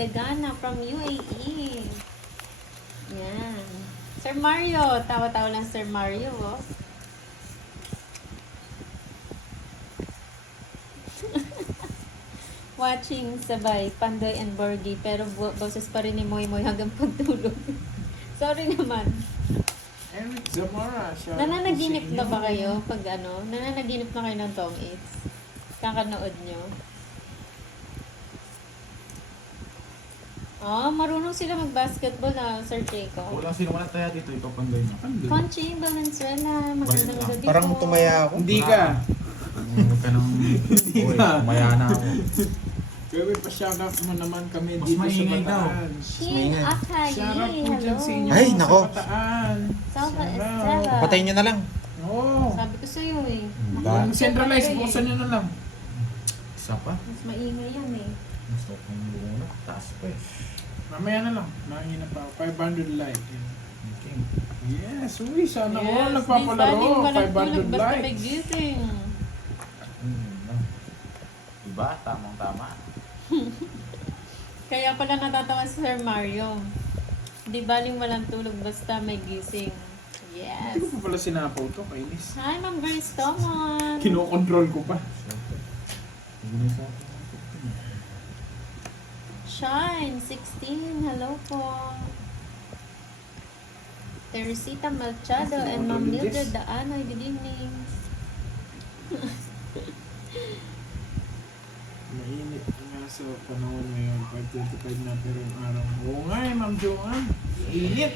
Legana from UAE. Yan. Sir Mario. Tawa-tawa lang Sir Mario, oh. Watching sabay, Pandoy and Borgie, pero boses pa rin ni Moy Moy hanggang pagtulog. Sorry naman. Eric Zamora. Nananaginip na ba kayo pag ano? Nananaginip na kayo ng Tong Eats? Kakanood nyo? Marunong sila mag-basketball na, Sir Checo. Wala sino man taya dito, ikaw Pandoy na. Conching Valenzuela, magandang gabi po. Parang tumaya ako. Hindi ka. Huwag ka nang... Uy, kumaya na ako. Gawin pa shoutout mo naman kami Mas dito sa maingay daw. Bataan. Shin Akayi, Shoutout mo hello. dyan sa inyo Ay, sa nako. Bataan. Salva Shoutout. Estela. Patayin nyo na lang. Oo. Sabi ko sa'yo eh. Ba? Yung centralized, buksan nyo na lang. Isa pa. Mas maingay yan eh. Gusto kong muna. Taas pa eh. Mamaya na lang. Mahina pa ako. 500 like. Okay. Yes, uy, sana all Yes, nagpapalaro. walang tulog 500 basta may likes. gising. Diba? Tamang-tama. Kaya pala natatawa si Sir Mario. Di baling walang tulog basta may gising. Yes. Hindi ko pa pala sinapaw to, kainis. Hi, Ma'am Grace Tomon. Kinokontrol ko pa. Hindi sa akin. Shine, 16. Hello po. Teresita Machado and Ma'am Mildred Daanoy. Good evening. Mainit nga sa panahon ngayon. 5:25 na pero yung araw. Oo nga eh, Ma'am Joanne. Init.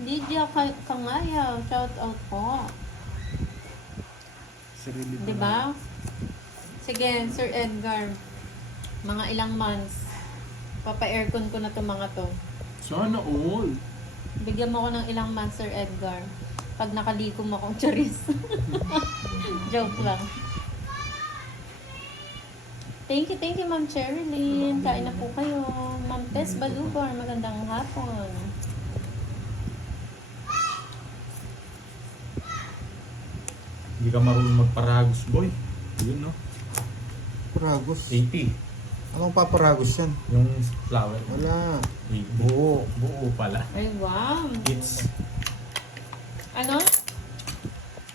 Lydia Kangaya, shout out po. Sarili pa Diba? Sige, Sir Edgar. Mga ilang months. Papa-aircon ko na to mga to. Sana all. Bigyan mo ko ng ilang months, Sir Edgar. Pag nakalikom akong charis. Joke lang. Thank you, Ma'am Cherilyn. Kain na po kayo. Ma'am Tess Balubor, magandang hapon. Hindi ka marunong magparagos, boy. Yun, no? Paragos. 80. Anong paparagos yan? Yung flower. Wala. 80. Buo. Buo pala. Ay, wow. It's... Ano?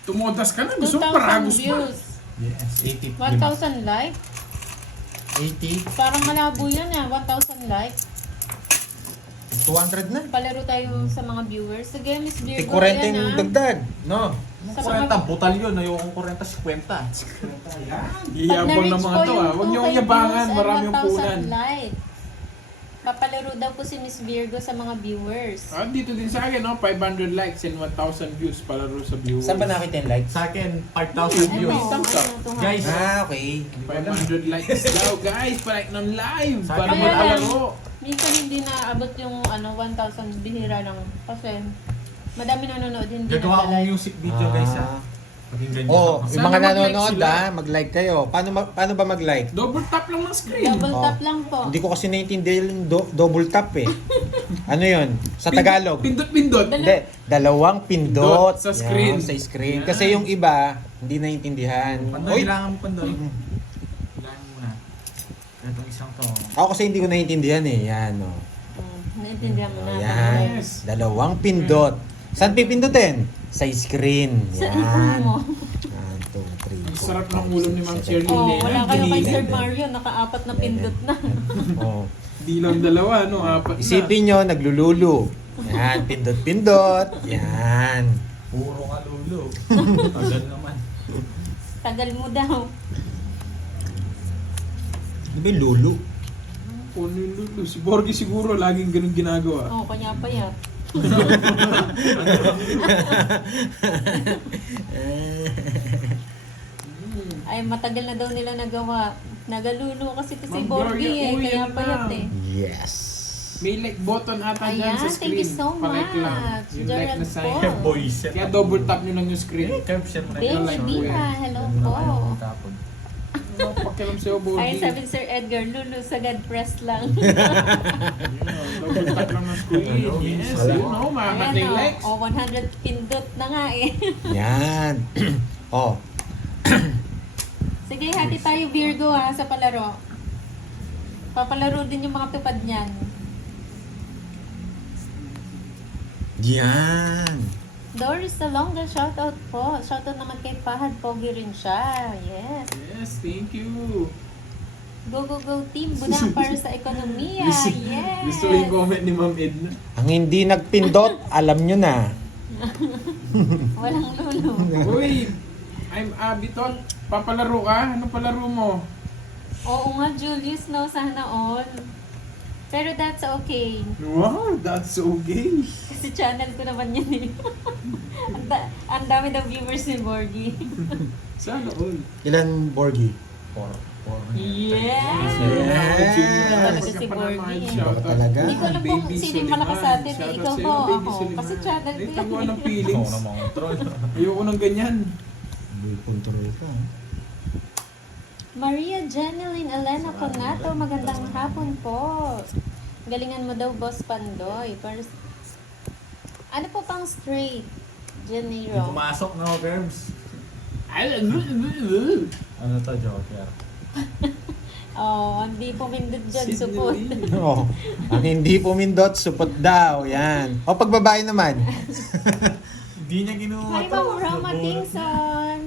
Tumodas ka na. Gusto mo 2,000 paragos pa. views. Yes, 80. 1,000 like. 80. Parang malabo yan ah. 1,000 like. 200 na. Palaro tayo sa mga viewers. Sige, Miss Virgo. Tikurente ayan, yung ah. dagdag. No. Sa 40 mga- butal yun. Ayokong 40, 50. Iyabang naman to ah. Huwag niyo yabangan. Marami yung punan. Like. Papalaro daw po si Miss Virgo sa mga viewers. Ah, dito din sa akin, no? 500 likes and 1,000 views palaro sa viewers. Saan ba nakita yung likes? Sa akin, 5,000 views. Ay, thumbs up. Guys, Okay. 500 likes daw, guys. Palike ng live. Sa Para akin, magkalaro. Minsan hindi na abot yung 1,000 bihira lang. Kasi madami nanonood, hindi gagawa akong na-like. music video, guys, ha? Pakinggan niyo. Oh, Sana yung mga mag-like nanonood sila. mag-like kayo. Paano ba mag-like? Double tap lang ng screen. Double Oh. tap lang po. Hindi ko kasi naiintindihan yung double tap eh. Ano yun? Sa Tagalog? Pindot-pindot. Hindi, dalawang pindot. Sa screen. Yan, sa screen. Yan. Kasi yung iba, hindi naiintindihan. Pandoy, Oy, kailangan mo pandoy. Kailangan mo muna. Itong isang to. ako kasi hindi ko naiintindihan eh. Yan o. Naintindihan mo na. Yan. Yes. Dalawang pindot. Saan pipindutin? Sa screen. Sa Yan. mo. 1, 2, 3, Ang sarap ng ulam ni Ma'am Shirley. Oh, wala kayo kay Gilid. Sir Mario, naka-apat na pindot na. Oh. Di lang dalawa, no? Apat na. Isipin nyo, naglululu. Yan, pindot-pindot. Yan. Puro ka lulo. Tagal naman. Tagal mo daw. Di ba yung lulu? Puno yung lulu. Si Borgie siguro laging ganun ginagawa. Oh, kanya pa yan. Ay, matagal na daw nila nagawa. Nagalulo kasi to si Ma'am Borgie Gloria, eh. uy, Kaya yan payat na. eh. Yes. May like button ata dyan Ayan, sa screen. thank you so Palike lang. much. Yung like Gerald na sign. Paul. Boys. Kaya double tap nyo lang yung screen. Caption mo na Baby like Bina, po hello po. Ano, pakialam sa'yo, Borgie. Ay, sabi ni Sir Edgar, lulu sagad press lang. Yun, double tap lang ng screen. Hello, Yes, wala. yun, no? Makakatay Ayan likes. o, 100 pindot na nga eh. Yan. Oh. Sige, hati tayo Virgo ha, sa palaro. Papalaro din yung mga tupad niyan. Yan. Doris Salonga, shoutout po. Shoutout naman kay Fahad, pogi rin siya. Yes. Yes, thank you. Go, go, go team. Budang para sa ekonomiya. Yes. Gusto ko yung comment ni Ma'am Edna. Ang hindi nagpindot, alam nyo na. Walang lulo. Uy, I'm Abiton. Papalaro ka? Anong palaro mo? Oo nga, Julius, no? Sana all. Pero that's okay. Wow, that's so gay. Kasi channel ko naman yun eh. Ang dami daw viewers ni Borgie. Sana all. Ilan Borgie? 4. Yes! Yes. Talaga si Borgie. Baka talaga. Hindi ko alam kung sino yung malakas sa atin. Eh. Ikaw ba o ako? Kasi channel ko Ito mo yan. ng feelings. Ako na mga control. Ayoko ng ganyan. Hindi control ka. Maria Jeneline Elena Conato, magandang hapon po. Galingan mo daw, Boss Pandoy. Ano po pang straight? Janeiro. Pumasok na, Verbs. Ano to, Joker? Oh, hindi pumindot dyan, supot. Oh, ang hindi pumindot, supot daw. Yan. O pagbabae naman. Hindi niya ginawa Hi, Ma'am Roma Kingson.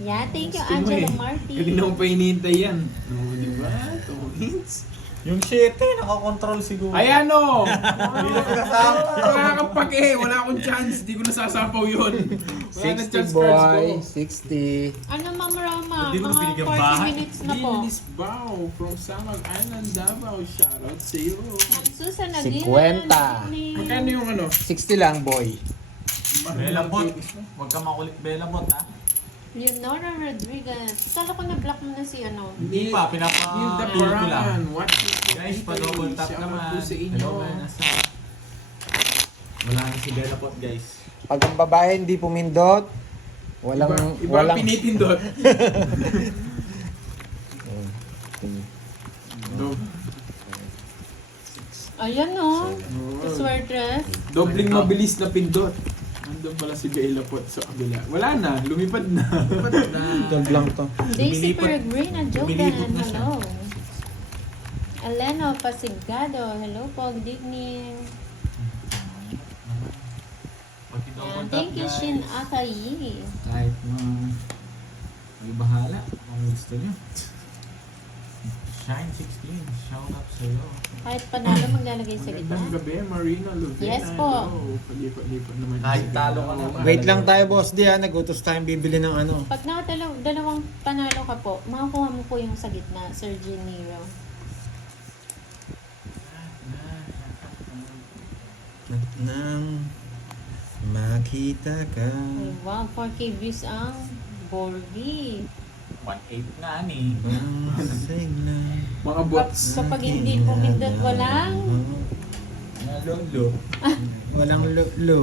Yeah, thank you, Gusto mo Angela eh. Martin. Kanina ko pa hinihintay yan. No, di ba? 2 hints. Yung 7, nakakontrol siguro. Ayan o! Hindi na pinasama. Wala kang pake. Wala akong chance. Di ko nasasapaw yun. Wala na 60 chance cards ko. boy, 60. Ano, Ma'am Roma? Hindi ko na Mga binigyan 40 bahay. minutes na po. Lilis Bao from Samag Island, Davao. Shoutout sa iyo. Ma'am Susan 50. Magkano yung ano? 60 lang boy. Belabot. Huwag ka makulit Belabot, ha? Leonora Rodriguez. Kala ko na-block mo na si ano. Hindi pa, Yung pinapa-ill ko lang. Daparangan. What? Guys, pa-double tap Shoutout naman. po sa inyo. Hello, Manasa. Wala na si Belabot, guys. Pag ang babae hindi pumindot, walang Iba walang pinipindot. Ayan o. Swerte. Dobling mabilis na pindot. Nandun pala si Bella Pot sa kabila. Wala na, lumipad na. Tol lang to. Daisy Lumilipad- Peregrina Jogan. lumilipad na siya. Hello. Elena Pasigado. Hello po. Good evening. Ayan. Thank you, Shin Akayi. Kahit may bahala kung gusto nyo. Shine 16, shout out sa'yo. Kahit panalo maglalagay sa gitna. Magandang gabi, Marina Lovena. Yes po. Hello. Palipat-lipat naman. Kahit talo ka na. Wait lang tayo boss di ha, nagutos tayong bibili ng ano. Pag dalawang panalo ka po, makakuha mo po yung sa gitna, Sir Genero. Nang makita ka. Ay, wow, 4K views ang Borgie. 1.8 nga ni. Masayla. Mga bots. Kapag hindi pumindot, walang Nalolo. Walang lo.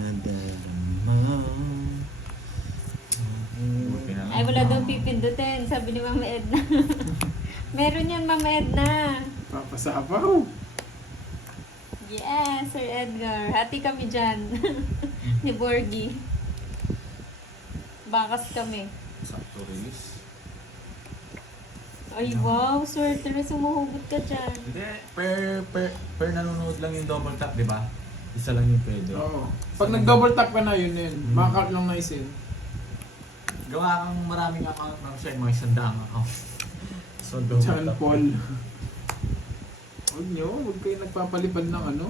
Inadalama. Buti na lang. ay wala daw pipindutin, sabi ni Mama Edna. Meron yan, Mama Edna. Papasapaw. Yes, Sir Edgar. Hati kami dyan. Ni Borgie. Bakas kami. Sakto release. Ay, wow. Swerte na sumuhugot ka dyan. Hindi, per nanonood lang yung double tap, di ba? Isa lang yung pwede. Oo. Pag nag-double tap ka na, yun na yun. Makakount lang na isin. Gawa kang maraming account ng siya, mga 100 account. So, double John tap. Paul. Huwag nyo, huwag kayo nagpapalipad ng ano.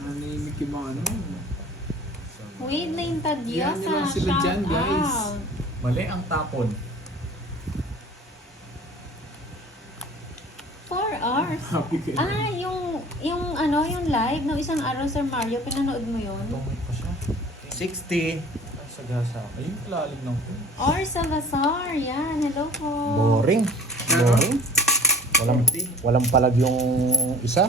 Nanimik yung mga ano. Wait na yung Yan Tadyosa. nyo lang sila dyan, guys. Mali ang tapon. 4 hours. Happy kayo. Ah, yung ano, yung live ng isang araw, Sir Mario, pinanood mo yun? Tumit pa siya. 60. Ay, sagasa. Ayun, lalim ng phone. Or Salazar, yan. Hello po. Boring. Boring. Walang palag yung isa.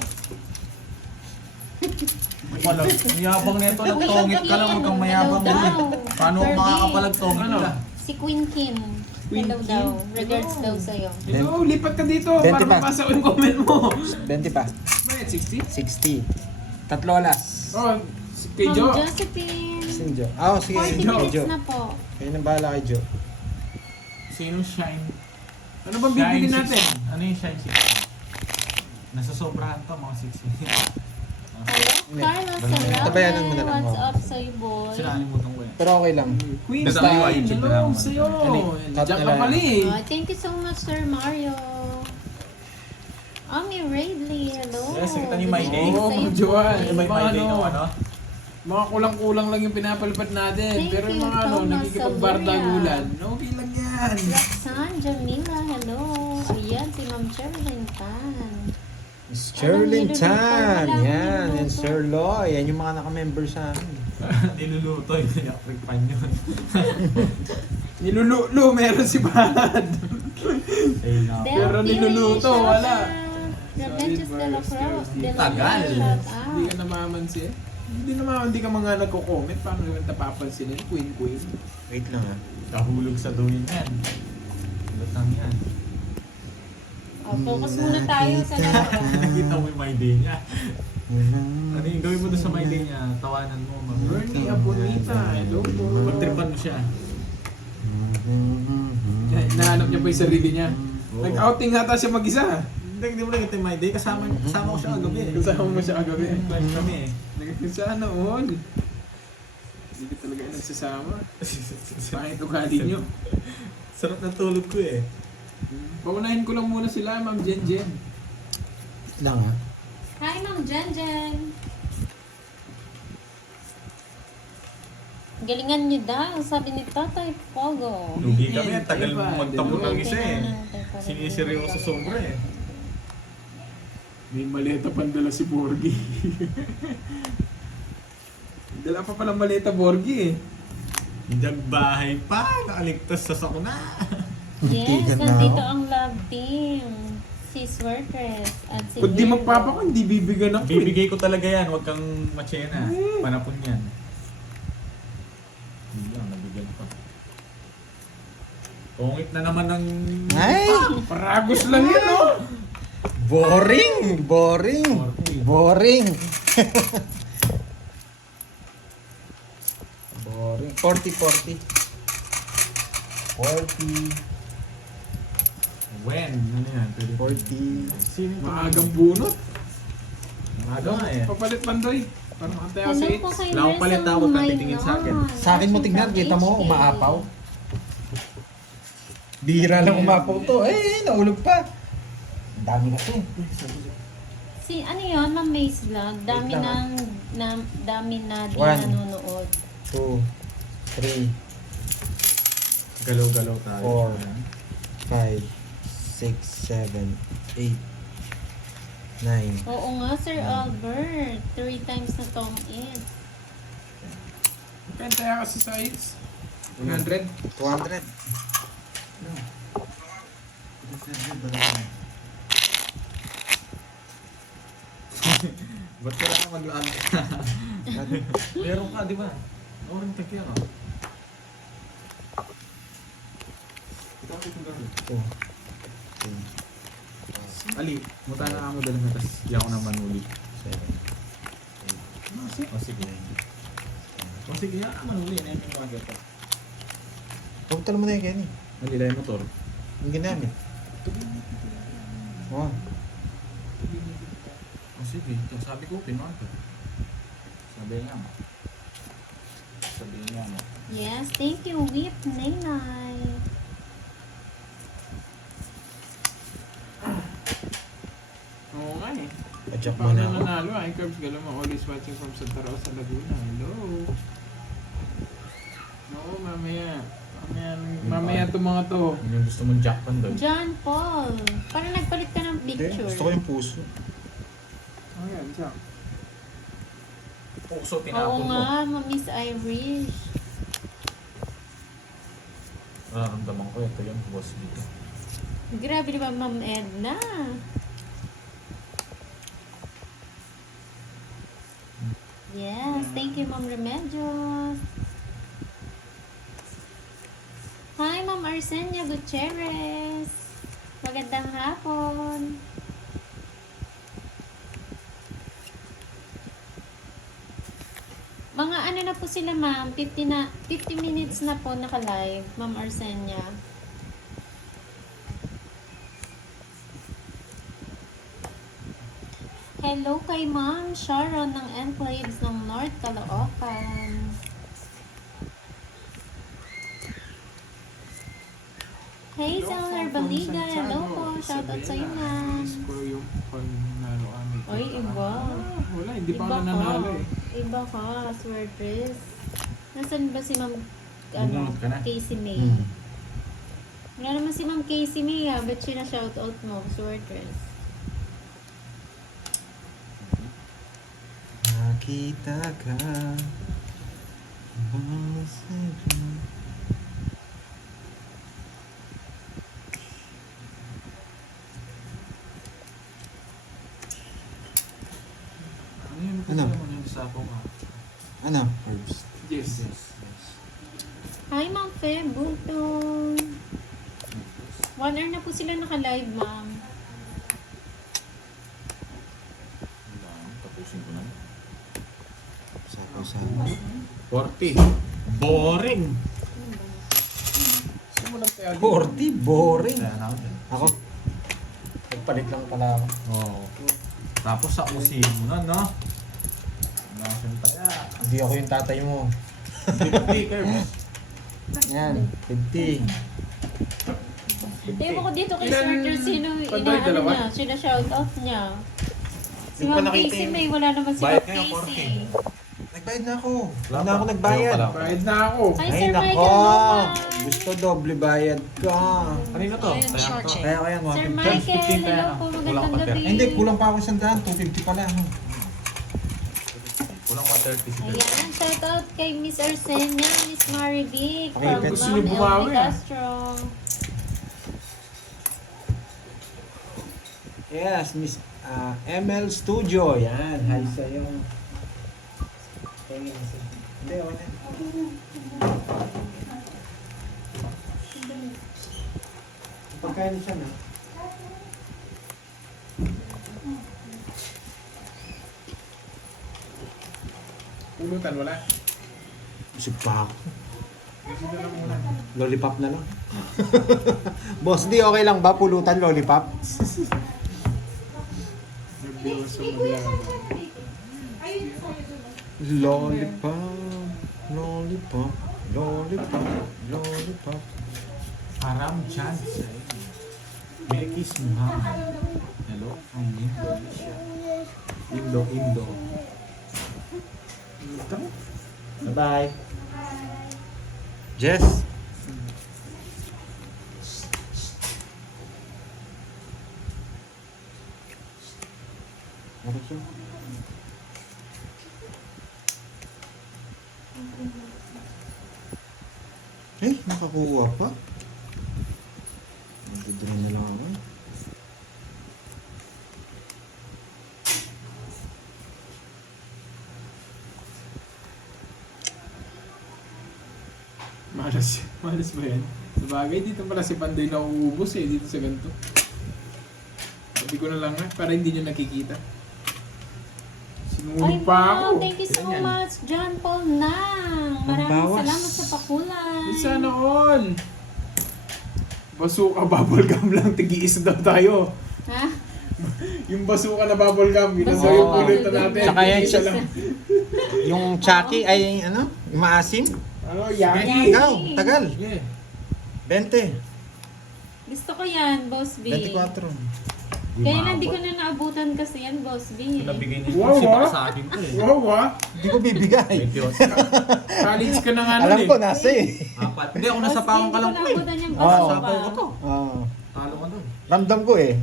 Wala. Ang yabang nito, nagtongit ka lang, huwag kang mayabang Hello mo. daw. Paano kung Kirby. makakapalag tongit Ano? ka? Si Queen Kim. Queen Hello Kim? daw. Regards daw sa'yo. Ito, lipat ka dito 20 para pa. mapasa ko yung comment mo. 20 pa. Bayad 60? 60. Tatlo alas. Oh, kay Ma'am Jo. Josephine. Si Jo. Ah, sige. 40 Jo. minutes Jo. na po. Kayo na bahala kay Jo. Sino Shine? Ano bang bibili natin? Ano yung Shine 16? Nasa sobrahan to, mga 16. Hello, Carlos Tabayanan mo na lang, Salame. What's oh. up sa'yo, boy? Sinalimutan ko yan. Pero okay lang. Queen Basta Style, may YouTube na hello naman. sa'yo. Cut Diyan na ka lang. pali. Thank you so much, Sir Mario. Ami Radley, hello. Yes, nakita niyo My Day? Oo, Sa'yo, Ma'am Joanne. boy. Ano ba yung My Day Ano? nung ano? Mga kulang-kulang lang yung pinapalipad natin. Thank Pero yung you, mga Thomas nagkikipagbardagulan, okay lang yan. Roxanne, Jamila, hello. Ayan, si Ma'am Sherilyn Tan. Miss Sherlyn niluluto? Tan. Wala akong Yan. Yan, niluluto. Sir Loy. Yan yung mga naka-member sa amin. Niluluto yung electric pan yun. Nilululo, meron si Brad. Ayun na. Del Pero Pili, niluluto, shout wala. out. Remedios de la Cruz. De la Tagal. Cruz, shout Hindi out. ka namamansin. Hindi ka mga nagko-comment. Paano naman tapapansinin? Queen. Wait lang ah. Kahulog sa duwin yan. Lutang yan. Focus muna tayo sa laro. Nakita mo yung My Day niya. Ano yung gawin mo doon sa My Day niya? Tawanan mo. Bernie Abonita, hello po. Magtripan mo siya. Nahanap niya pa yung sarili niya. Oo. Nag-outing hata siya mag-isa. Hindi mo nakita yung My Day. Kasama ko siya kagabi eh. Kasama mo siya kagabi. Live kami eh. Sana all. Hindi ka talaga nagsasama. Bakit ugali niyo? Sarap na tulog ko eh. Paunahin ko lang muna sila, Ma'am Jen. Lang ah. Hi, Ma'am Jen Jen. Galingan niyo daw, sabi ni Tatay Pogo. Lugi kami. Tagal Diba? magtapon ng isa eh. Kailangan- Siniseryoso sobra eh. May maleta pandala si Borgie. Dala pa palang maleta Borgie eh. Nagbahay pa. Nakaligtas sa sakuna. Yes, Tigan na nandito ako. ang love team. Si Swertres at si Kung di Virgo. magpapako, hindi bibigyan ng queen. Bibigay ko talaga yan. Huwag kang matsena. Panapon yan. Hindi lang. Nabigyan pa. Pungit na naman ng... Ay! Paragos lang yun, oh. Boring! Boring! Boring! Boring. 40. When? Ano yan? 40. Sino ito? Maagang bunot. Maaga nga eh. Papalit pandoy. Para makatayo Hello sa po hits. kay Wala akong Mercy palit na ako, May titingin sa akin. Lord. Sa akin mo tignan, kita mo, HK. umaapaw. Bihira lang umapaw to. Eh, naulog pa. Ang dami kasi. Si ano yun, Ma'am Maze Vlog? Dami Wait lang, dami na di One. nanonood. 2, 3, Galaw-galaw tayo. 4, 5, 6, 7, 8, 9. Oo nga, Sir Albert. 3 times na tong it. Kaya tayo kasi sa hits. 100. 200. Ba't kailangan mag-lag? Meron ka, di ba? Oo, rin tagya ka. Ito ako itong gano'n. 2, Ali, muta na ako dala na, tapos iyak ko naman ulit. 7, O sige. O sige, iyak ka naman ulit. Ano yung mga gato? Pagtala mo na yung Kenny. Nalila yung motor. Yung ginamit. Oh. O sige, sabi ko, pinaka. Sabi niya mo. Sabi niya mo. Yes, thank you, Whip Nainay. Oo nga eh. Adjust Paano muna ako. nanalo? Ay, Curbs Galama, always watching from Santa Rosa, Laguna. Hello. Oo, mamaya itong mga to. Yun yung gusto mong jackpan doon. John Paul. Parang nagpalit ka ng Hindi, picture. gusto ko yung puso. Ayan, siya. Puso, Oo tinapon mo. nga, Miss Irish. Nararamdaman ko, ito yung boss dito. Grabe di ba, Ma'am Edna? Yes, thank you, Ma'am Remedios. Hi, Ma'am Arsenia Gutierrez. Magandang hapon. Mga ano na po sila, ma'am? 50 minutes na po naka-live, Ma'am Arsenia. Hello kay Ma'am Sharon ng Enclaves ng North Caloocan. Hazel Herbaliga, hello po. Shoutout sa iyo, ma'am. Miss ko yung panalo kami. Ay, iba. Wala, hindi pa Iba ako nanalo eh. Iba ka, sweaters. Nasaan ba si Ma'am Bumunot ka na. Casey May? Wala naman si Ma'am Casey May ha. Ba't siya na shoutout mo? Sweaters. Nakita ka. Ano yun? Ano? Ano yung sa ako ka? Ano? Herbs. Yes. Hi, Ma'am Feb. Butong. 1 hour na po sila naka-live, ma'am. Tapusin ko na. Sapo-sapo. 40. Boring! Simulan tayo. 40, boring. Kaya na ako dyan. Ako, nagpalit lang pala ako. Oo. Tapos sa usin mo na, no? Nasin kaya. Hindi ako yung tatay mo. Hindi, Kerb. Yan, 50. Ewan ko dito kay Ilan- Sweaters, sino Pandoy, inaano dalawa? niya, sino shoutout niya. Si Yung Ma'am panakita Casey yung- May, wala naman si Bayad Ma'am kayo, Casey. Nagbayad na ako. Wala Wala pa. ako nagbayad. Ayaw pala. Bayad na ako. Hi, Ay, Sir nako. Michael Lupa. Gusto doble bayad ka. Kanino to? Ayun, Kaya short to. eh. Kaya ko yan, Sir 150. Michael, 15 kaya hello na. po, Kulang magandang pa, gabi. Ter. Ay, hindi, kulang pa ako 100. 250 pala. Kulang 130 si Kerb. Ayan, shoutout kay Miss Arsenia, Miss Marivic, Okay, from gusto Ma'am niyo bumawi, LB ah. Castro. Yes, Miss ML Studio. Yan, hi sa yung... Hindi, okay. Pagkain siya na. Pulutan, wala. Busog pa ako. Gusto na lang muna. Lollipop na lang. Boss, di okay lang ba pulutan lollipop? Nag-biwas sa maglaban. Lollipop, lollipop, lollipop, lollipop. Haram chance eh. Melkis Muhammad. Hello from Indonesia. Indo. Bye-bye. Jess. Ano siya? Eh, nakakuha pa. Nagdodry na lang ako. Malas ba yan? Sabagay, dito pala si Pandoy na uubos eh, dito sa ganito. Sabi ko na lang nga, para hindi nyo nakikita. Ay, Sinulit pa ako. wow, thank you so Ganyan. much, John Paul Nang. Maraming bawas. salamat sa pakulay. Sana all! Basuka, bubblegum lang, tig-iisa daw tayo. Ha? Yung basuka na bubblegum, yun ang daw Basuka, yung pulutan bubblegum. natin. Tsaka yan, Tig-iisa lang. Yung Chucky ay ano? Yung maasim? Ano, Yaki. yaki. Ikaw, tagal. Yeah. 20. Gusto ko yan, Boss B. 24. Kaya lang di ko na naabutan kasi yan, Boss B. Nabigay ni Wow, si ah. sa akin ko eh. Wow, ah. Hindi ko bibigay. 28. College ka na nga nun Alam eh. ko, nasa eh. Apat. Hindi ako nasa Boss B, pawang ka lang Hindi po ko eh. naabutan yung Oo. boss ko Sabaw ko to. Oo. Talo ka doon. Ramdam ko eh.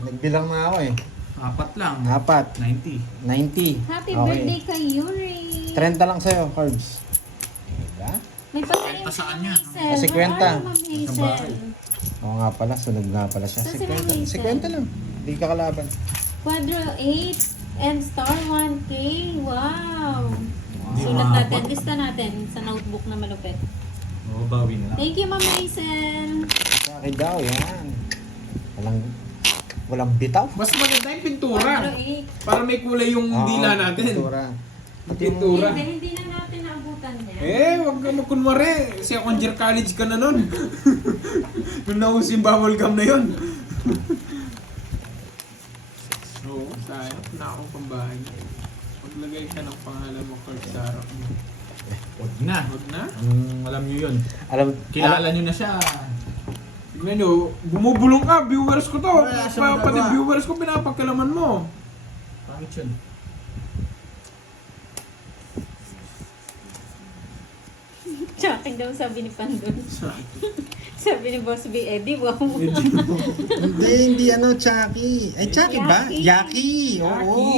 Nagbilang na ako eh. Apat lang. 4. 90. 90. Happy Okay. birthday kay Yuri. 30 lang sa'yo, carbs. Diba? May pagkain Sa saan yan? Hazel. Sa 50. Where are you, Ma'am Sa bahay. Hazel? Oo nga pala, sunog nga pala siya. Saan si Ma'am Hazel? 50 lang. Hindi ka kalaban. Quadro 8 and star 1K. Wow. Hindi Sulat maabot. natin. Lista natin sa notebook na malupit. Oo, bawi na lang. Thank you, Ma'am Hazel. Sa akin daw, yan. Walang bitaw. Mas maganda yung pintura. Quadro 8. Para may kulay yung Oo, dila natin. Pintura. Pintura. Hindi na natin naabutan yan. Wag ka magkunwari. Kasi ako Conjer College ka na nun. Nung nausin bubble gum na yun. Oo, sayang. akong pambahay. Maglagay ka ng pangalan mo, Kurt, sa harap mo. Huwag na. Huwag na? Alam nyo yun. Kilala Kilala nyo na siya. Tignan nyo, bumubulong ka, viewers ko to. Wala siyang Pati magawa. viewers ko, pinapagkalaman mo. Pangit yun. Chucky daw sabi ni Pandon. Sabi ni Boss B, Eddie, wow. Hindi Chucky. Ay, Chucky ba? Yaki. Oo.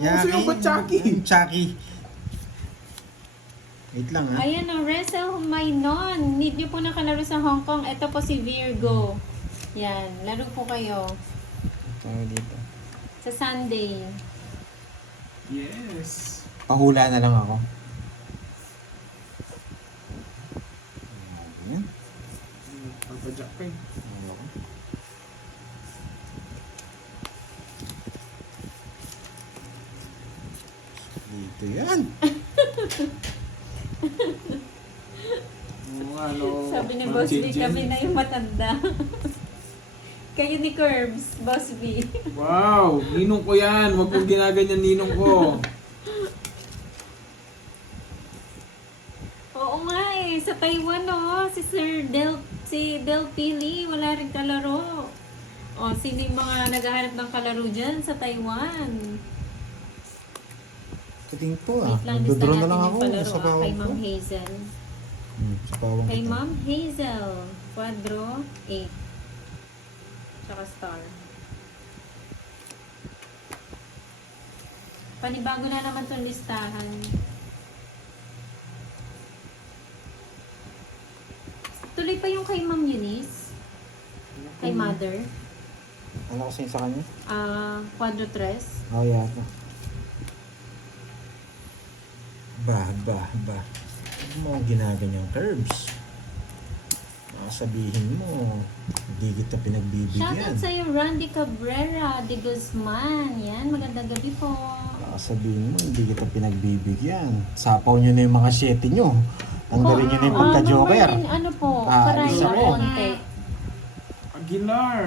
Gusto yung ba Chucky? Chucky. Wait lang ha. Ayan o, Ressel Humaynon. Need nyo po nakalaro sa Hong Kong. Ito po si Virgo. Yan, laro po kayo. Ito dito. Sa Sunday. Yes. Pahula na lang ako. Ayan. Papajack ka eh. Dito yan. Oo nga, no. Sabi ni Ma'am Boss B, Jinjen. kami na yung matanda. Kayo ni Curbs, Boss B. Wow, ninong ko yan. Huwag mong ginaganyan ninong ko. Oo nga eh, sa Taiwan si Del Pili, wala rin kalaro. Sino yung mga naghahanap ng kalaro dyan sa Taiwan? Kating to Wait lang, lista Nagdodraw natin na lang yung ako palaro sa bawang kay ko. Ma'am Hazel. Sa bawang Kay ko. Ma'am Hazel, Quadro 8. Tsaka star. Panibago na naman itong listahan. Tuloy pa yung kay Ma'am Eunice. Kay Mother. Ano kasi sa kanya? Quadro 3. Oh, yata. Ba. Huwag mo ginaganyang curves. Sabihin mo, hindi kita pinagbibigyan. Shoutout sa'yo, Randy Cabrera de Guzman. Yan, magandang gabi po. Sabihin mo, hindi kita pinagbibigyan. Sapaw nyo na yung mga shete nyo. Tanggalin nyo na yung pagka-joker. Ano po, Alis karaya ako. konti. Aguilar.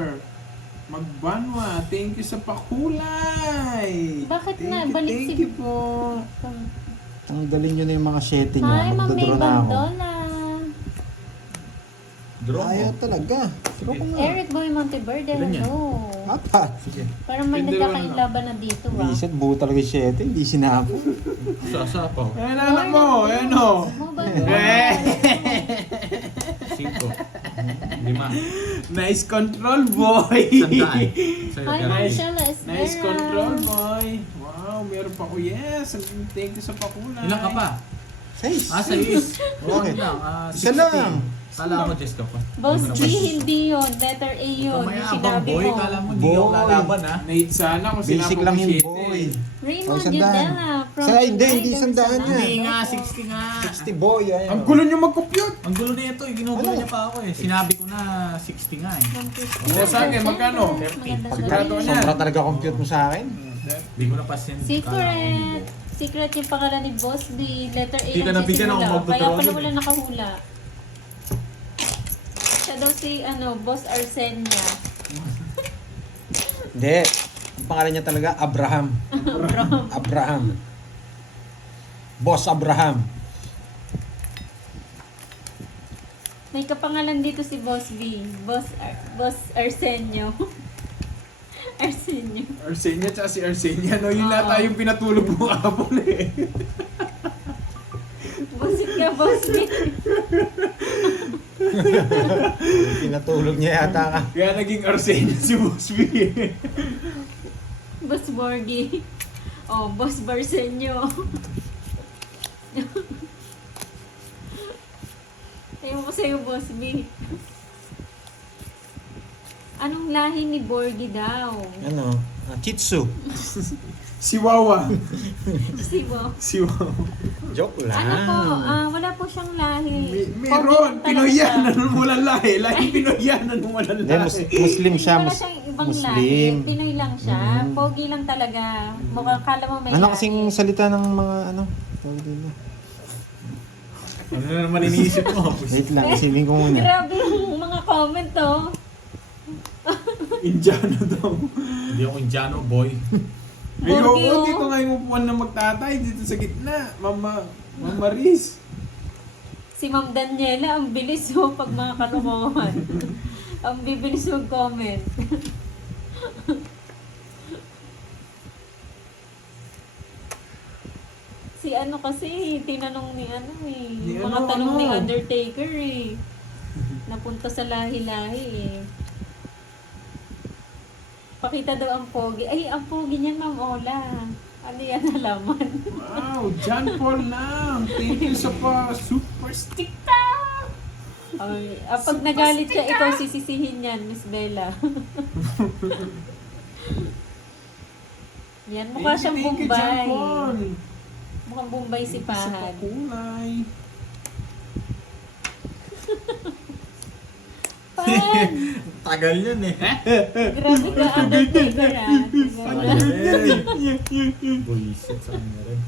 Magbanwa. Thank you sa pakulay. Bakit Thank na? you, Balik thank si- you po. Tanggalin nyo na yung mga shete nyo. Hi, Ma'am May Magdodraw na ako. Bandola. Draw mo. Ayaw talaga. Draw ko nga. Eric Boy Monteverde, Ilan yan? hello. Apa. Sige. Parang may Pwede nagkakailaban na dito Visit, buo talaga yung shete. Hindi sinapo. Sasapaw. Ayan anak mo. Ayan o. Eh. 5. 5. Nice control, boy. Sandaan. Sa'yo, Hi, Gary. Marcella Esmera. Nice control, boy. Wow, meron pa ko. Yes. Thank you sa pakulay. Ilan ka pa? 6. 6. Bakit? lang. Isa lang. Kala mo, Jess ka pa. Boss Huwag mo G, naman. hindi yun. Letter A yun. Yung Kamayabang sinabi boy, mo. kala mo hindi ako Boy. lalaban ha. Nate sana kung Basic sinabi lang ko yung shit boy. eh. Raymond Sandaan. Yudela from Hindi United sandaan Salamat. Hindi nga, 60 nga. 60 boy. Ayun. Ang gulo nyo mag-compute. Ang gulo na ito, ginugulo Ano? niya pa ako eh. Sinabi ko na 60 nga eh. O, sa akin, magkano? Magandang Pagkano gabi. niya? Sobra talaga compute mo sa akin. Hindi ko na pa send. Secret. Secret yung pangalan ni Boss B. Letter A Di ka lang nabigyan sisimula. ako magdodrawing. Kaya pala wala nakahula. Siya daw si Boss Arsenia. Hindi. Ang pangalan niya talaga, Abraham. Abraham. Boss Abraham. May kapangalan dito si Boss B. Boss Arsenio. Arsenio. Arsenia tsaka si Arsenia. No, yun na tayong pinatulog mo kapon eh. Busit ka, Boss B. Pinatulog niya yata ka. Kaya naging Arsenia si Boss B. Boss Borgie. Boss Barsenio. Ewan ko sa'yo, Boss B. Anong lahi ni Borgie daw? Ano? Chitsu. Si Wawa. Sibo. Si Wawa. Joke lang. Ano po, wala po siyang lahi. Meron. Pogi lang talaga Pinoy siya. yan. Anong walang lahi? Lahi Pinoy yan. Anong walang Hindi, lahi? Muslim siya. Wala siyang ibang lahi. Muslim. Pinoy lang siya. Mm. Pogi lang talaga. Mukhang kala mo may Ano lahi. kasing salita ng mga ano? Tawag dito. Ano na naman iniisip mo? Wait lang, isipin ko muna. Grabe yung mga comment Indiano daw. Hindi ako Indiano boy. Borgi, Ayoko, dito oh. nga yung upuan na magtatay, dito sa gitna. Mama Riz. Si Ma'am Daniela, ang bilis oh pag mga kalokohan. Ang bibilis mag-comment. Si ano kasi, tinanong ni ano eh. Ni Mga ano, tanong ni ano? Undertaker eh. Napunta sa lahi-lahi eh. Pakita daw ang pogi. Ay, ang pogi niyan, Ma'am Ola. Ano yan nalaman? Wow, John Paul lang. Thank you sa super stick. Ay, pag nagalit siya, ikaw sisisihin yan, Miss Bella. Yan, mukha siyang Thank you, Bombay. John Paul. Mukhang Bombay si Sa Pahad. pakulay. Pahad! Tagal yun eh. Grabe ka, Undertaker ah. Buisit sa kanya rin.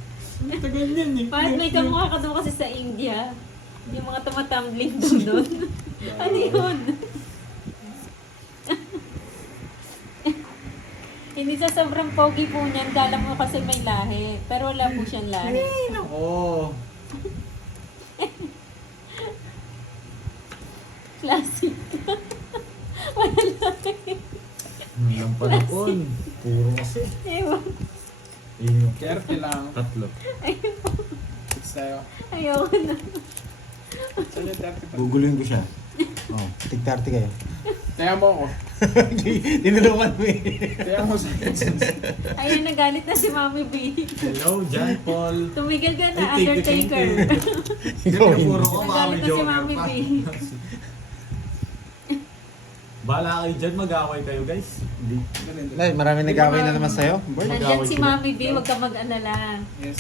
Tagal yan eh. Pahad, may kamukha ka doon kasi sa India. Yung mga tumatumbling doon. Ano yun? Hindi sa sobrang pogi po niyan, kala mo kasi may lahi. Pero wala po siyang lahi. Ay, nako. Classic. Wala lahi. Ang panahon. Puro kasi. Ewan. Yun yung 30 lang. tatlo. Six tayo. Ayoko na. Saan yung 30 pa? Guguluhin ko siya. Oh, tig-30 kayo. Kaya mo ako. Tinulungan mo eh. Kaya mo sa Ayun, nagalit na si Mami B. Hello, John Paul. Tumigil ka na, Ay, take the Undertaker. Ikaw, Siyempre, puro ko Nagalit na si Joker Mami pa. B. Bahala kayo dyan, mag-away kayo guys. Hindi. Nay, marami nag-away na naman sa'yo. Boy. Nandyan Mag-away si sila. Mami B, huwag ka mag-alala. Yes.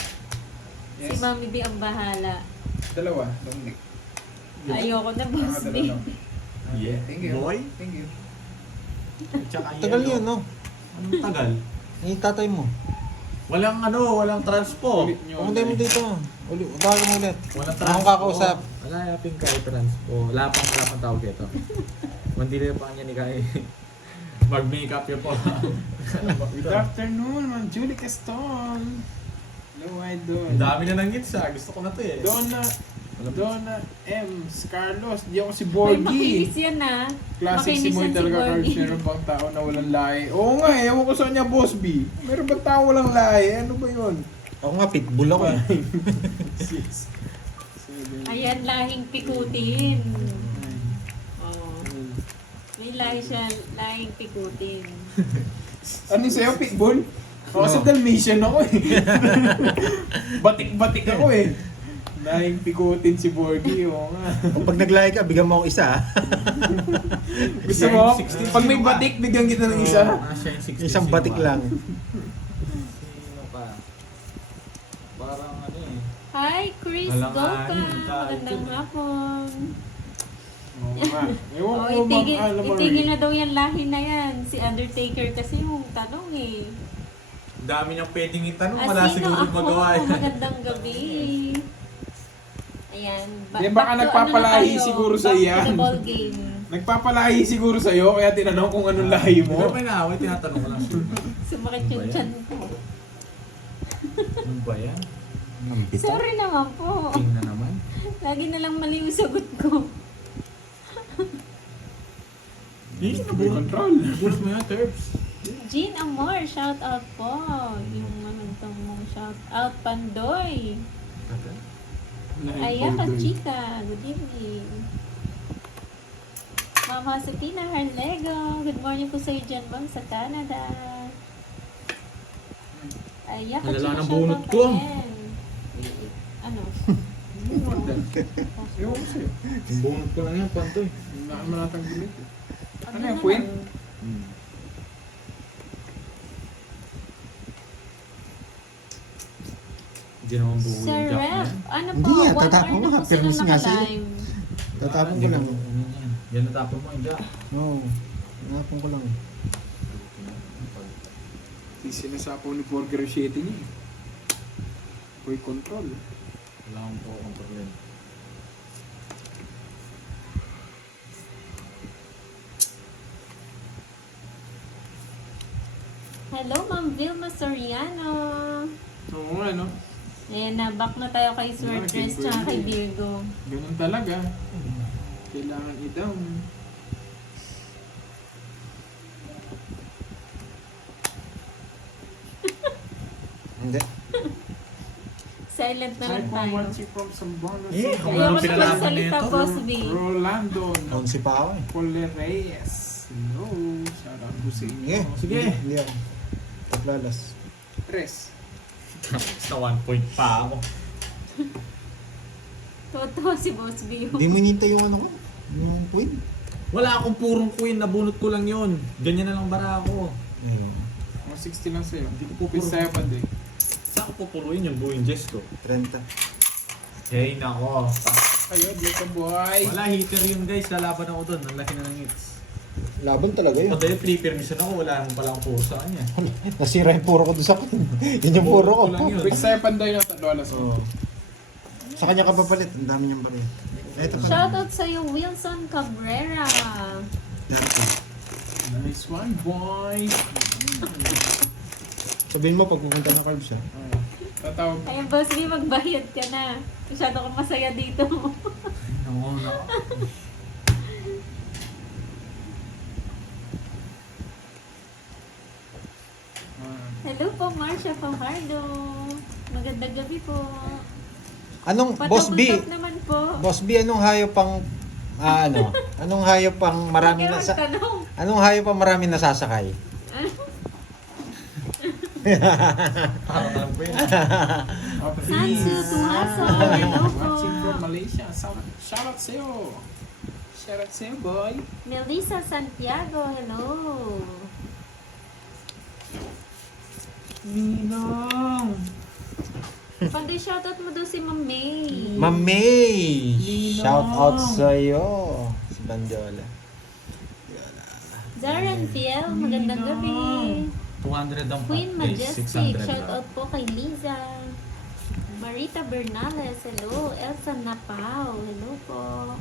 Si Mami B ang bahala. Dalawa. Dominic. Ayoko na, Boss B. Yeah. Thank you. Boy. Thank you. Tsaka Tagal yellow. yun, no? Anong tagal? Yung tatay mo. Walang transpo. Ulit nyo. Pumunta mo dito. Tawag mo ulit. Walang Akong kakausap. Wala yapin kayo transpo. Wala pang tawag dito. Mandili pa niya ni Kai. Mag-makeup yun po. Good afternoon, Ma'am Julie Caston. Hello, idol. Ang dami na ng hits ah. Gusto ko na to eh. Donna M. Carlos. Di ako si Ay, Borgie. makinis yan ah. Classic si Makinis Moy yan si talaga, Carl. Borgie. Meron bang tao na walang lahi? Oo nga eh. Ewan ko sa kanya, Boss B. Meron bang tao walang lahi? Ano ba yun? Ako nga, pitbull ako eh. 6, 7, Ayan, lahing pikutin. Oh. May lahi siya, lahing pikutin. Ano sa'yo, Pitbull? Ako sa Dalmatian ako eh. Batik-batik ako eh. Lahing pikutin si Borgie, oo nga. O pag nag-like ka, bigyan mo akong isa. Gusto mo? 16 Pag may sino ba? batik, bigyan kita ng isa. Siya yung 60 Isang sino batik ba? lang. Sino pa? Parang ano eh. Hi, Chris Alanganin, Goka. kahit Magandang yun. hapon. Oo nga. Ewan Oh, ko bang alam mo itigil na daw yan lahi na yan. Si Undertaker kasi yung tanong eh. Ang dami niyang pwedeng itanong. Ah, Wala sino siguro ako? magawa eh. Magandang gabi. Ayan. Di baka back to nagpapalahi ano na tayo. siguro sa Back to iyan. the ball game. Nagpapalahi siguro sa'yo, kaya tinanong kung anong lahi mo. Pero may naaway, tinatanong ko lang. Sumakit Ano yung ba yan? chan ko. Ano ba yan? Ang bita. Sorry naman po. King na naman. Lagi na lang mali yung sagot ko. Hindi na May control. Bulos mo yan, Terps. Jean Amor, shout out po. Yung manutong mong shout out, Pandoy. Ayan ka, chika. Good evening. Mama Josefina Harlego. Good morning po sa'yo dyan, ma'am, sa Canada. Ayan ka, Halala chika. ng shout bunot out ko. again. Ano? Ewan ko sa'yo. Yung bunot ko lang yan, Pantoy. Naman natanggilit eh. Ano na yan, Queen? lang? Hindi naman buo Sir yung jack na Ref, yan. ano po? Hindi nga, 1 tatapon hour na nga, po pero sila nga sila. nakalive. Tatapon ko Hindi lang. mo kukunin yan. Yan natapon mo yung jack. Oo. Tinapon ko lang. Sinasapaw ni Burger Shitty niya eh. Boy control. Wala akong po akong problem. Hello, Ma'am Vilma Soriano. Oo, ano? Ayan na, back na tayo kay Swertres tsaka kay Virgo. Ganun talaga. Kailangan i-down. Hindi. Silent na lang Type tayo. watching from Zamboanga Eh, City. wala Ayoko na pinalaman magsalita, nito. Boss B. Rolando Onsi pa ako eh. Polereyes. Hello. Shout out po sa inyo. Sige. Sige. Hindi ako. Taplalas. Tres. Sa 1 point pa ako. Totoo si Boss B. Hindi mo hinintay yung ano ko. Yung queen. Wala akong purong queen, nabunot ko lang yun. Ganyan na lang bara ako. Ayun. Mga 60 lang sa'yo. Hindi ko po puro. Pisa pa din. Saan ko pupuruin yung buong Jess ko? 30. Hey, nako. Kayo, dito boy. Wala, hitter yun guys. Lalaban ako doon. Ang laki na ng hits. Laban talaga yun. Pati flipper mission ako. Wala naman pala akong puro sa kanya. Nasira yung puro ko doon sa queen. Yun yung puro ko. Puro ko lang yun. Pisa pa din yung tatlolas ko. Oo. Sa kanya ka papalit. Ang dami niyang palit. Ito pa. Shoutout sa'yo, Wilson Cabrera. 30. Nice one, boy. Sabihin mo pag pupunta na carbs siya. Tatawag. Ayun, Boss B, magbayad ka na. Masyado kang masaya dito. Oo, nako. Hello po, Marcia Fajardo. Magandang gabi po. Anong, Boss B? Patapos naman po. Boss B, anong hayop pang ano? Anong hayop pang maraming Bakit nasa magtanong? Anong hayop pang maraming nasasakay? Parang alam ko yun. Sansu Tuhaso. Hello po. Watching from Malaysia. Shout out sa'yo. Shout out sa'yo, boy. Melissa Santiago. Hello. Ninong. Panday shoutout mo daw si Ma'am May. Ma'am May! Ninong. Shout out sa'yo. Si Bandiola. Zaren Fiel. Magandang gabi. 200 ang Queen guys. Majestic. 600 Shoutout po kay Liza. Marita Bernales. Hello. Elsa Napao. Hello po.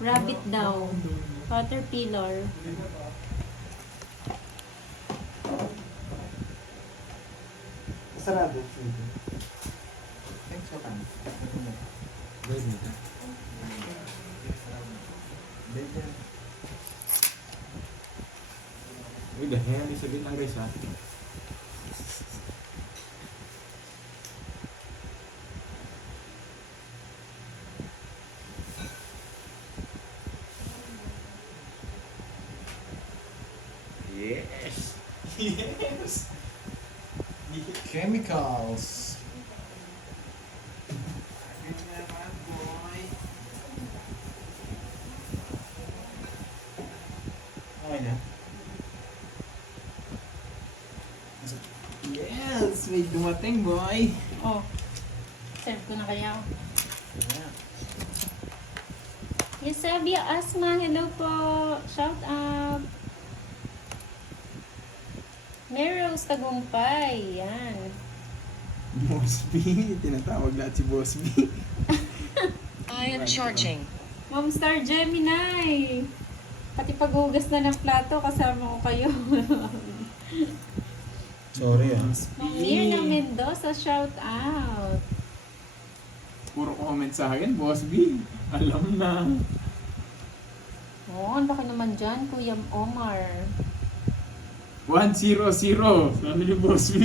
Rabbit daw. Caterpillar. Sarado. Thanks for coming. Uy, dahil di sabihin lang guys ha. Yes! Yes! Chemicals. Okay na. Yes! May dumating, boy. Oh. Serve ko na kaya. Yesabia Asma. Hello po. Shout out. Merose Tagumpay. Yan. Boss B. Tinatawag lahat si Boss B. I am charging. Mom Star Gemini. Pati paghugas na ng plato, kasama ko kayo. Sorry ah. Ma'am Mirna Mendoza, shout out. Puro comment sa akin, Boss B. Alam na. Oh, ang laki naman dyan, Kuya Omar. 1-0-0. Ano ni Boss B?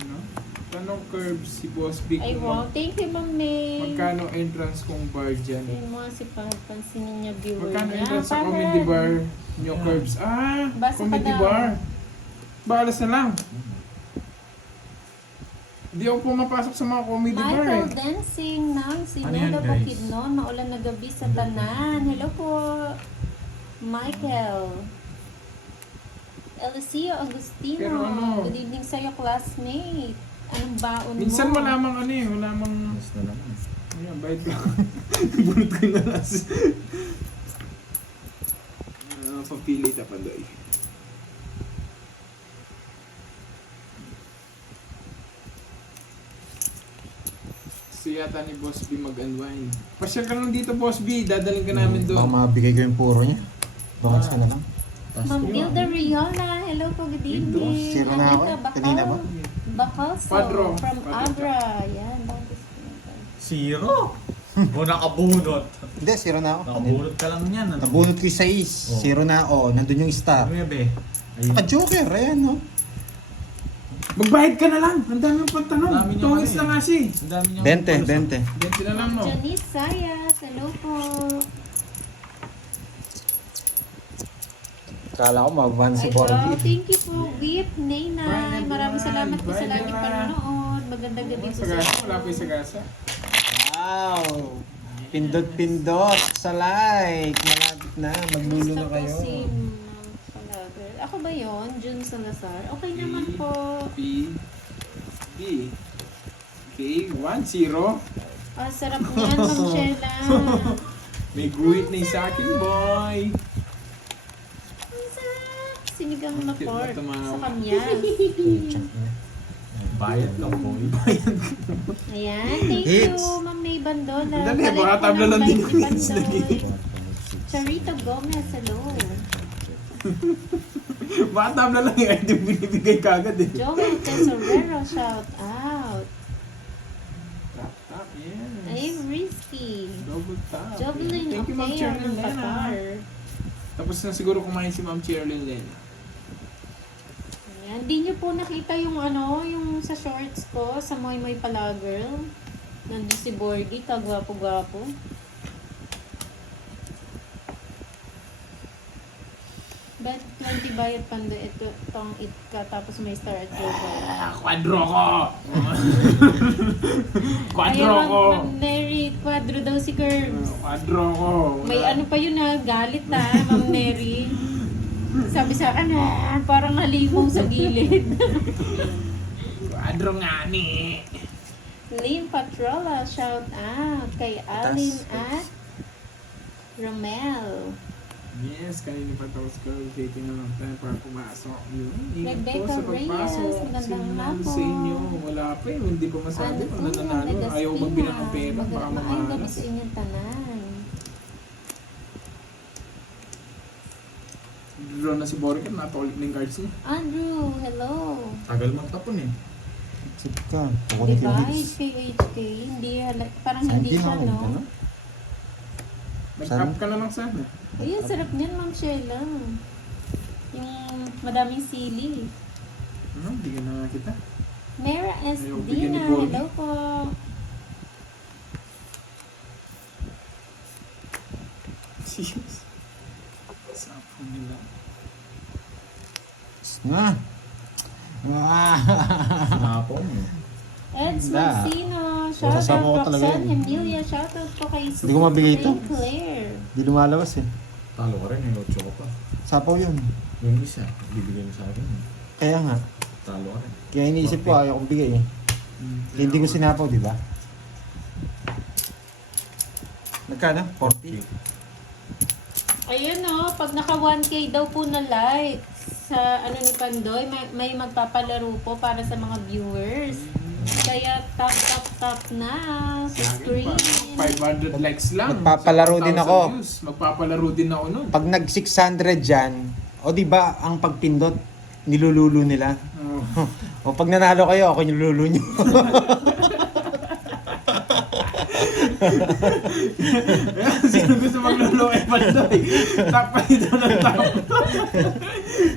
Ano? Tanong curves si Boss B. Ay, kung wow. Thank you, Ma'am May. Magkano entrance kong bar dyan? Yun mga si pansinin niya viewer Magkano niya. entrance sa Para- comedy bar nyo curves? Ah, Basa ka comedy daw. bar. Balas na lang. Hindi ako pumapasok sa mga comedy bar Michael eh. Dancing ng Ano yan, Sineda guys? Bukidnon. Maulan na gabi sa tanan. Hello po, Michael. Elicio Agustino. Pero ano? Good evening sa'yo, classmate. Anong baon mo? Minsan wala mang ano eh, wala mang... Yes na naman. Ayan, bayad ka. Bunot ko na last. Papili sa pandoy. yata ni Boss B mag-unwind. Pasyal ka lang dito, Boss B. Dadaling ka namin Baka doon. mabigay ko yung puro niya. Bakit sana lang? Ma'am Gilda Riola, hello po, good evening. Zero na ako eh. Anita Kanina ba? Bacalso Padro. from Padro. Agra. Yan, bakit? 0. O nakabunot. Hindi, 0 na ako. Kanina. Nakabunot ka lang yan. Ano? Nabunot ko yung 6. Oh. 0 na ako. Nandun yung star. 9. Ayun. Ka-joker, ayan no. Magbayad ka na lang. Ang dami pang tanong. Dami niyo Tungis kasi. lang kasi. Ang dami niyang 20. 20 na lang, no? Janice Sayas, hello po. Kala ko mababan si Ay, wow, Borby. thank you po, Whip, Nainay. Bye, Maraming salamat po sa bye, laging bye. panonood. Magandang gabi po sa Sagasa. Wala pa yung sagasa. Wow! Pindot-pindot sa like. Malapit na. Maglulo na Gusto kayo. po si Ma'am Palager. Ako ba yon? June Salazar? Okay naman po. B. Okay, 1-0. Ah, sarap niyan, Ma'am Sheila. May guhit na yung sa akin, boy. Ang sarap. Sinigang na Bakit pork ba tumawa? sa kamyas. Bayad lang po. Ayan, thank Hits. you, Ma'am May Bandola. Ang dali, Balik baka po tabla ng lang din like yung ni hits na Bandoy. game. Charito Gomez, hello. Baka tabla lang yung item binibigay kagad eh. Joel Tesorero, shout out. Tap, yes. Ay, risky. Double tap. Jovelyn Thank you, Ma'am Affair Cherilyn ng Lena. Qatar. Tapos na siguro kumain si Ma'am Cherilyn Lena. Ayan, di niyo po nakita yung ano, yung sa shorts ko, sa Moy Moy Pala Girl. Nandun si Bordy, kagwapo-gwapo. But 20 bayad pando ito tong it ka tapos may star at profile. Quadro ko! Quadro Ayun, ko! Ma'am Neri, quadro daw si Curbs. Quadro ko! May ano pa yun ha, galit ha, Ma'am Neri. Sabi sa akin, parang nalimong sa gilid. Quadro nga ni! Lynn Patrola, shout out kay Alin at Romel. Yes, kanina pa tapos ko. Waiting na lang tayo para pumasok. Yun. Ingat po Rebecca sa pagpasok. Reyes, magandang Sino nanalo hapon. sa inyo? Wala pa eh. Hindi pa masabi kung nananalo. Ayaw magbilang ng pera. Baka Magandang gabi mamalas. sa inyong tanan. Draw na si Borican. Nataulit na yung cards niya. Andrew, hello. Tagal magtapon eh. Sip ka. Kukunin ko Diba? yung hits. HKHK, hindi, parang hindi siya, Saan no? ano? Nag-up ka na lang sana. Ayun, sarap niyan, Ma'am Sheila. Yung madaming sili. Ano? Hindi ka na kita. Mera S. Ayaw bigyan ni Dina, Bordy. hello po. Serious. Sapo nila. Na. Ah. Sinapong eh. Eds Da. Marsino, Sasama shoutout ko talaga Roxanne yun. Emilia, shoutout po kay Hindi ko mabigay ito. Saint Clair. Di lumalabas eh. Talo ka rin, may 8 ko pa. Sapaw yun. Yung isa, bibigyan mo sa akin. Kaya nga. Talo ka rin. Kaya iniisip ko ayaw kong bigay eh. Kaya hindi ko sinapaw, di ba? Nagkano? 40? Ayun o, pag naka 1K daw po na likes sa ano ni Pandoy, may magpapalaro po para sa mga viewers. Kaya tap na sa screen. 500 likes lang. Magpapalaro din 1,000 ako. views. Magpapalaro din ako nun. Pag nag 600 dyan, o di ba ang pagpindot, nilululo nila. Oh. O pag nanalo kayo, ako yung nilululo nyo. Sino gusto maglolo kay Pandoy? Top pa ito ng top.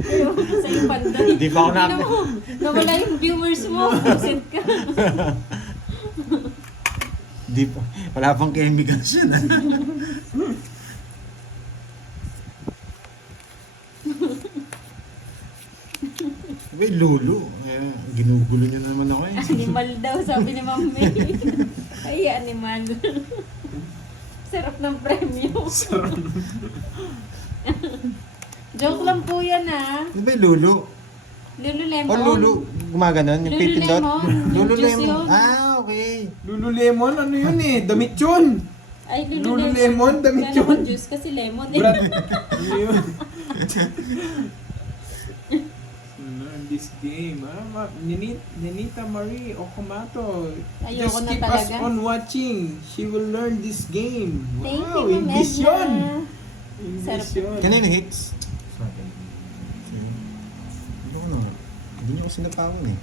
Ayun, sa yung Pandoy. Di ba ako na- Tingnan mo, nawala yung viewers mo. Absent ka. Di pa. Wala pang chemicals yun. Sabi, lulo. Ginugulo nyo naman ako eh. Animal daw, sabi ni Ma'am May. Ay, animal. Sarap ng premyo. Joke lang po yan ah. Di ba lulo? Lululemon. O lulo. Gumaganon, yung pipindot. Lululemon. Lululemon. Yung juice yun. Ah, okay. Lululemon, ano yun eh? Damit yun! Ay, Lululemon, damit Kaya naman yun. juice kasi lemon eh. Brad, ano yun? Ano, hindi this game. Ninita Marie Okamoto. Ayoko Just na keep us talaga. on watching. She will learn this game. Thank Wow, you, Ma'am English yun. Edna. English Sarap. yun. Kanina hits? Sa akin. Ano ko na? Hindi niyo ko sinapawan eh.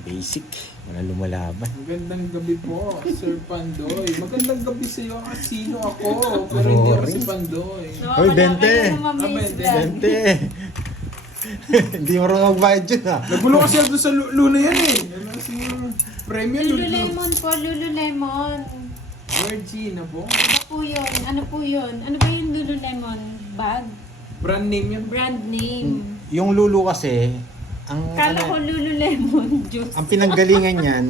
Basic. Wala lumalaban. Magandang gabi po, Sir Pandoy. Magandang gabi sa iyo kasi sino ako. Pero hindi ako si Pandoy. Hoy, Bente. Bente. Bente! Hindi mo rin magbayad yun ah. Nagulo kasi ako doon sa Luna yan eh. Ano kasi yung premium Lululemon po, Lululemon. Virgin na po. Ano po yun? Ano po yun? Ano ba yung Lululemon bag? Brand name yun. Brand name. Yung Lulu kasi, ang Kala ko Lululemon juice. ang pinanggalingan niyan,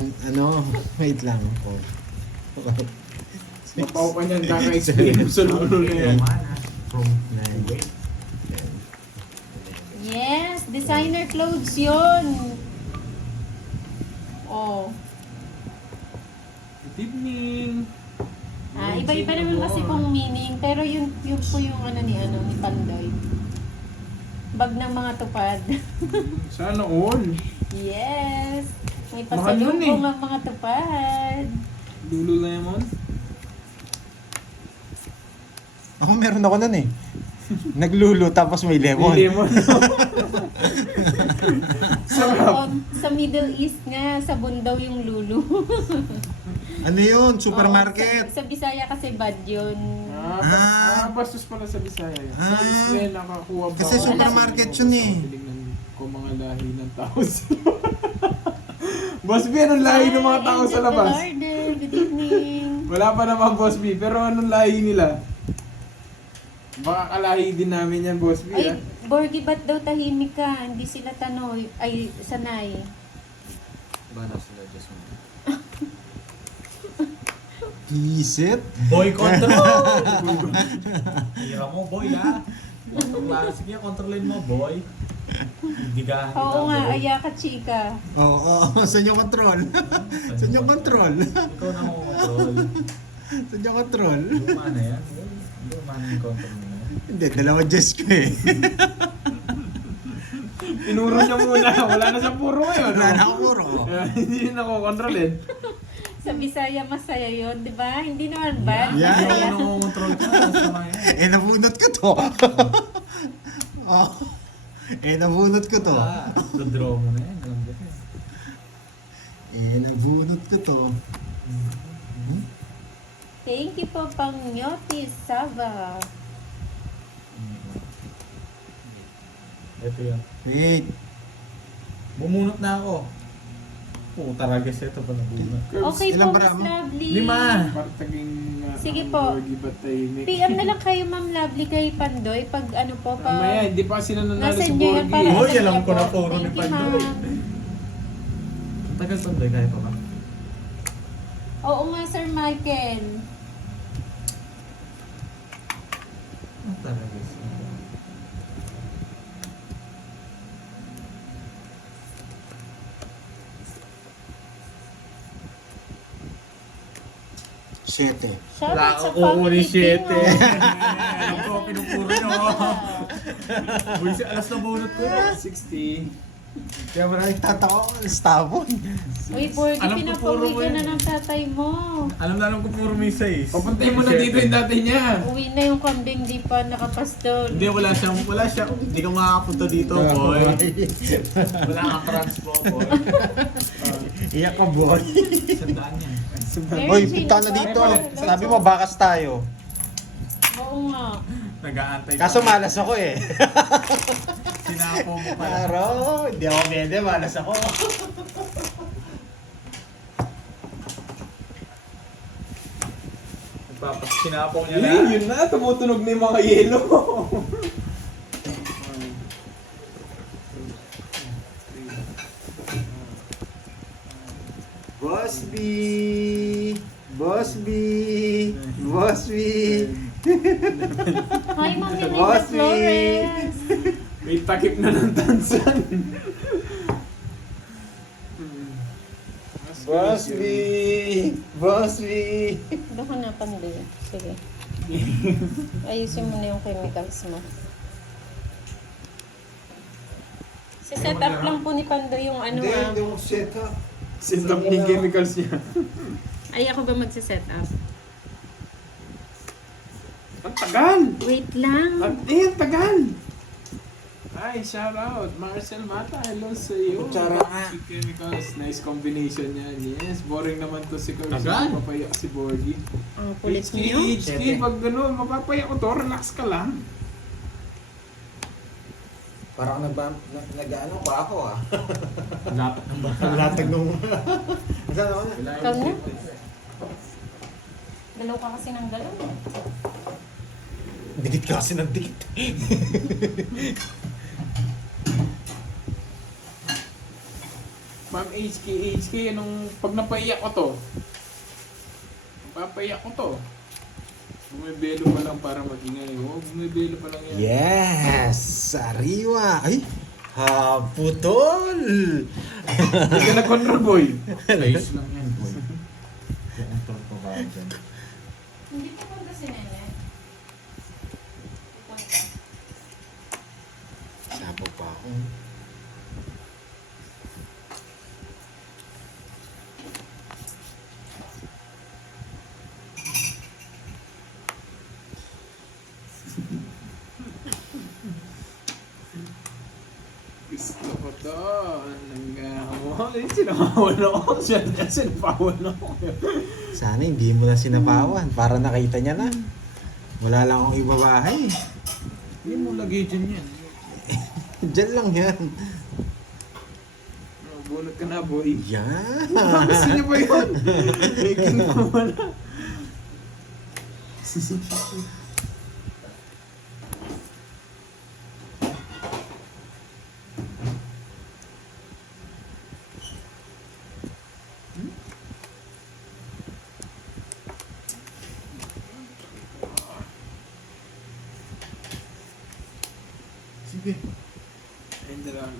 wait lang. Oh. Mapaw ka niyan kaka-explain mo sa Luna yan. From 9. Yes, designer clothes yun. Oh. Good evening. Iba-iba naman kasi pong meaning, pero yun po yung ni Pandoy. Bag ng mga tupad. Sana all. Yes. May Mahal yun pasalubong ang mga tupad. Lululemon. Ako meron ako nun eh. Naglulu tapos may lemon. Lemon. Sarap. Sa Middle East nga, sa bundaw yung lulu. Ano yun? Supermarket. Sa Bisaya kasi bad yun. Bastos pala sa Bisaya yan. Ah. Sa Israel nakakuha ba? Kasi ako? supermarket yun eh. Tinignan ko mga lahi ng tao sa Boss B, anong lahi ng mga tao sa labas? Good evening. Wala pa naman Boss B, pero anong lahi nila? Baka kalahi din namin yan Boss B Ay, ah. Borgie, ba't daw tahimik ka? Hindi sila tanoy. Ay, sanay. Iba na sila, just one. Isit. Boy control! Hira mo, boy, ha? Sige, kontrolin mo, boy. Hindi ka. Oo nga, ayaka chika. Oo, saan yung control? Saan yung control? Ikaw na mo control. Saan yung control? Luma na yan. Luma na yung control mo na yan. Hindi, dalawa Diyos ko eh. Tinuro niya muna, wala na siyang puro ngayon. Wala na ako puro. Hindi na ako kontrolin. Sa Bisaya, masaya yun, di ba? Hindi naman bad. Yeah. Hindi Masaya. ako nakakontrol ka. Sama yan. Nabunot ko to. Oh. Nabunot ko to. Dodraw mo na yan. Alam ko yan. Nabunot ko to. Thank you po, Pangyoti Sava. Ito yan. Wait. Bumunot na ako. Puta ragas ito pa nabunot. Okay ilan po, para Miss mo? Lovely. 5. Partaging Sige po. Bataynik. PM na lang kayo, Ma'am Lovely, kay Pandoy. Pag ano po, Mamaya, hindi pa sila nanalo nasa sa inyo yan para Borgie. Hoy, sa alam kanya ko na po. puro ni Thank you, Pandoy. ma'am. Tagal Pandoy, kaya pa ba? Oo nga, Sir Michael. Talagas. Siyete. Shout Wala out sa ako kukunin family 7. Pinoy. Alam ko, pinupuro nyo. Uy, alas na bunot ko yun. 60. Kaya maraming tatako, stabon. Uy, Borgie, Alam ko, puro pinapauwi mo ka yun. na ng tatay mo. Alam ko puro may 6. Papuntahin mo na dito yung dati niya. Uwi na yung kambing, di pa nakapastol. Hindi, wala siya. Hindi ka makakapunta dito, boy. Wala kang transpo, boy. Iyak ka, boy. Sandaan yan. Hoy, punta na dito. Sabi mo, bakas tayo. Oo nga. Nag-aantay Kaso malas ako eh. Sinapo mo pala. Pero, hindi ako pwede, malas ako. Sinapo niya na. Yun na, tumutunog na yung mga yelo. Boss B! Boss B! Boss B! Hi, Ma'am Miranda Boss, Flores. May takip na ng tansan. Boss B! Boss B! Doon ka na, Pandoy. Sige. Ayusin mo na yung chemicals mo. Si-set up lang po ni Pandoy yung ano Hindi, ah. hindi mo set up. Set up ni chemicals niya. Ay, ako ba magsiset up? Ang tagal! Wait lang. Ang tagal! Ay, shout out! Marcel Mata, hello sa iyo. Kutsara nga. Si Chemicals, nice combination yan. Yes, boring naman to si Carlos. Tagal. Mapapaya si Borgie. Ang kulit HK, niyo. HK, pag gano'n, mapapaya ko to, relax ka lang. Parang nag-ano pa ako ah. Dapat ng bata. Ang latag nung... Saan ako na? Ikaw na. Galaw ka kasi ng galaw. Dikit ka kasi ng dikit. Ma'am HK, anong, pag napaiyak ko to, papaiyak ko to. Bumibelo pa lang para magingay. Oh, bumibelo pa lang yan. Yes! Sariwa! Ay! Haputol! Hindi ka na-contra boy. Ayos lang yan, boy. Control ko ba dyan? Hindi pa punta si Nene. Sabo pa ako. Gusto ko to. Sinapawan ako. Sinapawan ako. Sana hindi mo na sinapawan para nakita niya na. Wala lang akong ibabahay. Hindi mo lagay dyan yan. Diyan lang yan. Bunot ka na boy. Yan! Gusto niyo ba yun? May kinawa na. Sige. Ayun na lang.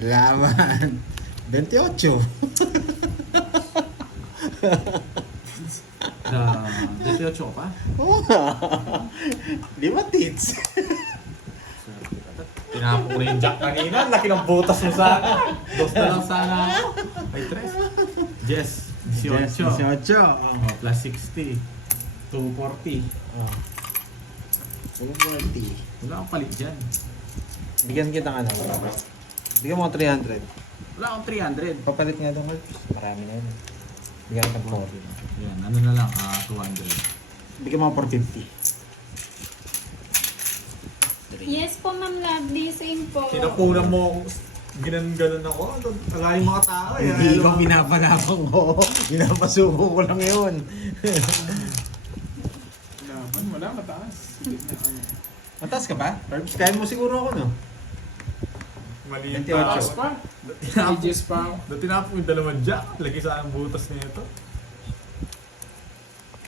Laban. 28. Na, 18 pa? Oo nga. 5 tits. Tinapon ko na yung jack kanina. Laki ng butas mo sana. Dos na lang sana ako. Ay, tres. Yes. 18. 18. Oh, plus 60. 240. Oh. 240. Wala akong palit dyan. Bigyan kita ng ano. Bigyan mo ako 300. Wala akong 300. Papalit nga doon, Carlos. Marami na yun. Bigyan kita ng 40. Yan, ano na lang, 200. Bigyan mo ako 450. Yes po, Ma'am Lovely. Same po. Sinapunan mo, ginan-ganon ako. Taga yung mga tao. Hindi ko pinapanapang ko. Pinapasuko ko lang yun. Laban, wala mataas. Hindi na ano. Mataas ka ba? Carlos, kaya mo siguro ako, no? Mali yung 28. Taas tao. pa. Tinapon Ages pa. yung dalawang jack. Lagi sa ang butas nito.